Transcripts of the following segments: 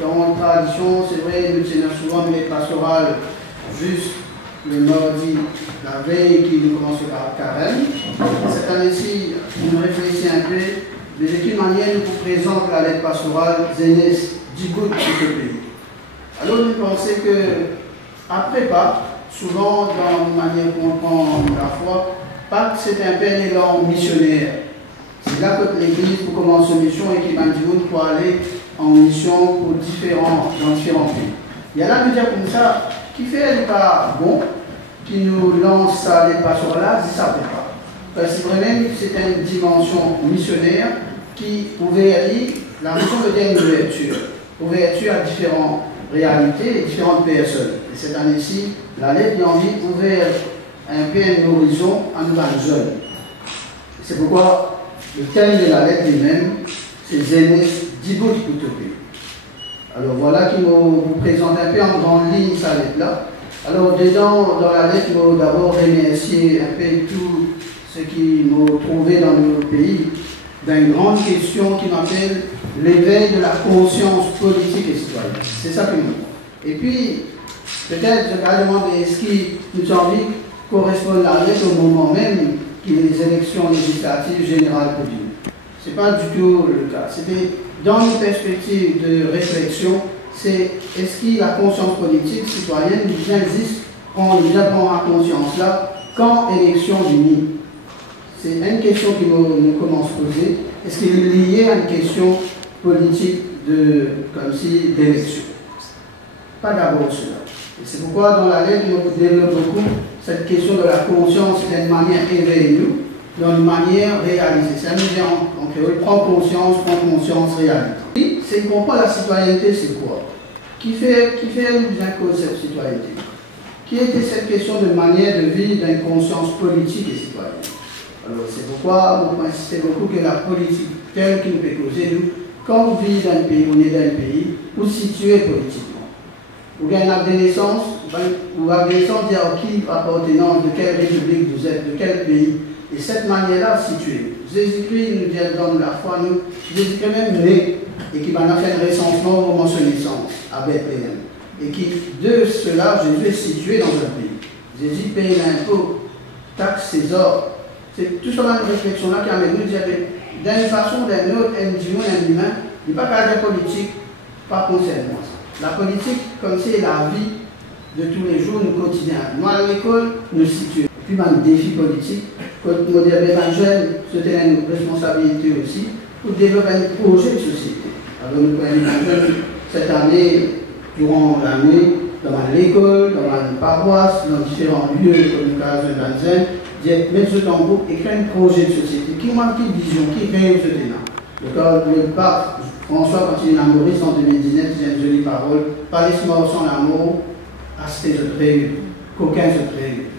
dans la tradition, c'est vrai, nous tenons souvent les pastorales juste le mardi, la veille qui nous commence par carême. Cette année-ci, nous réfléchissons un peu, mais de quelle manière nous vous présente la lettre pastorale Zénès, 10 gouttes pour ce pays. Alors nous pensons que, après Pâques, souvent dans la manière qu'on comprend la foi, Pâques c'est un peu un élan missionnaire. C'est là que l'Église pour commencer une mission et qui m'a dit pour aller en mission dans différents pays. Il y a là, nous dire comme ça, qui fait pas bon, qui nous lance à les pastorales, ça ne fait pas. Parce que vraiment, c'est une dimension missionnaire qui pouvait aller, la mission veut dire une ouverture à différentes réalités et différentes personnes. Et cette année-ci, la lettre a envie d'ouvrir un peu un horizon à nous jeunes. C'est pourquoi le thème de la lettre lui-même, c'est Zénès, 10 gouttes pour te payer. Alors voilà qui vous présente un peu en grande ligne sa lettre-là. Alors dedans, dans la lettre, je vais d'abord remercier un peu tout ce qui m'ont trouvé dans notre pays d'une grande question qui m'appelle l'éveil de la conscience politique et citoyenne. C'est ça que nous. Et puis, peut-être, je vais demander ce qui nous envie correspond à la lettre au moment même qui est les élections législatives générales pour dire. Ce n'est pas du tout le cas. C'était dans une perspective de réflexion, c'est est-ce que la conscience politique citoyenne bien existe, on déjà prend la conscience là, quand élection unie. C'est une question qui nous commence à poser. Est-ce qu'il est lié à une question politique comme si d'élection? Pas d'abord cela. Et c'est pourquoi dans la lettre, nous développons beaucoup cette question de la conscience d'une manière éveillée, d'une manière réalisée. C'est un idée en créole, prendre conscience, réalité. C'est comprendre la citoyenneté, c'est quoi? Qui fait bien cause cette citoyenneté? Qui était cette question de manière de vie d'une conscience politique et citoyenne? Alors c'est pourquoi on insiste beaucoup que la politique telle qu'il nous peut causer, nous, quand vous vivez dans un pays, on est dans un pays, vous situez politiquement. Vous gagnez une adolescence, vous avez naissance dire qui appartenance, de quelle république vous êtes, de quel pays. Et cette manière-là située. Jésus-Christ nous dit dans la foi, nous, Jésus-Christ même né, et qui va fait un recensement au moment de son naissance, à Bethléem. Et qui, de cela, Jésus est situé dans un pays. Jésus paye l'impôt, taxe César. C'est tout cela une réflexion-là qui amène nous dire que d'une façon ou d'une autre, un humain, il n'y a pas qu'à dire politique, pas concernant ça. La politique, comme c'est la vie de tous les jours, nous quotidiens. Nous, à l'école, nous situons. Et puis, un défi politique, quand nous disons que jeunes, c'était une responsabilité aussi, pour développer un projet de société. Alors, nous prenons les jeunes cette année, durant l'année, dans l'école, dans la paroisse, dans différents lieux, comme le cas de Banzen, mettre ce en groupe et créer un projet de société qui manque une vision, qui crée ce terrain. Le cas du pape François, quand il est à Maurice en 2019, il y a une jolie parole, pas les morts sans l'amour, acheter ce trait, qu'aucun se trait.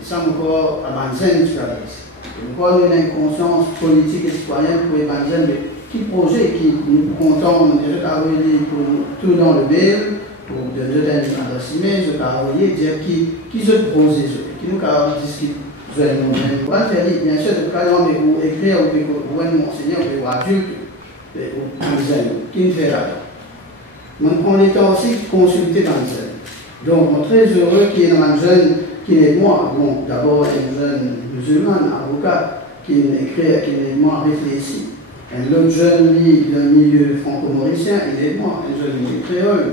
Et ça, encore, à Banzen, tu l'as dit. Pourquoi nous avons une conscience politique et citoyenne pour Banzen, mais qui projet, qui nous comptons déjà travailler pour tout dans le BL, pour de adresser, mais je vais envoyer dire qui se projet, qui nous discute. Vous allez nous dire, bien sûr, je peux vous écrire, vous pouvez m'enseigner, vous pouvez adulte, qui ne fait rien. On prend le temps aussi de consulter dans le jeune. Donc, on est très heureux qu'il y ait un jeune qui est moi. Bon, d'abord, un jeune musulman, avocat, qui écrit, qui est moi réfléchi. Un autre jeune, lui, d'un milieu franco-mauricien, il est moi. Un jeune milieu créole,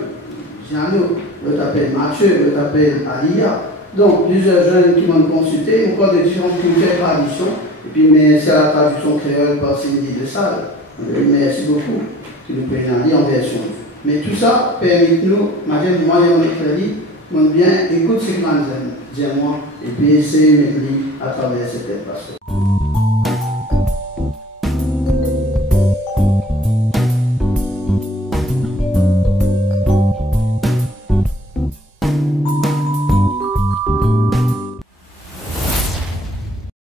Jeannot, l'autre appelle Mathieu, l'autre appelle Alia. Donc, plusieurs jeunes qui m'ont consulté, encore de différentes cultures et traditions. Et puis, mais c'est la traduction créole par Cindy de Sales. Merci beaucoup, qui nous présente en version. Mais tout ça permet-nous, madame, moi, on écrit, mon bien, écoute ce que je dis moi, et puis essayer de mettre à travers cette passion.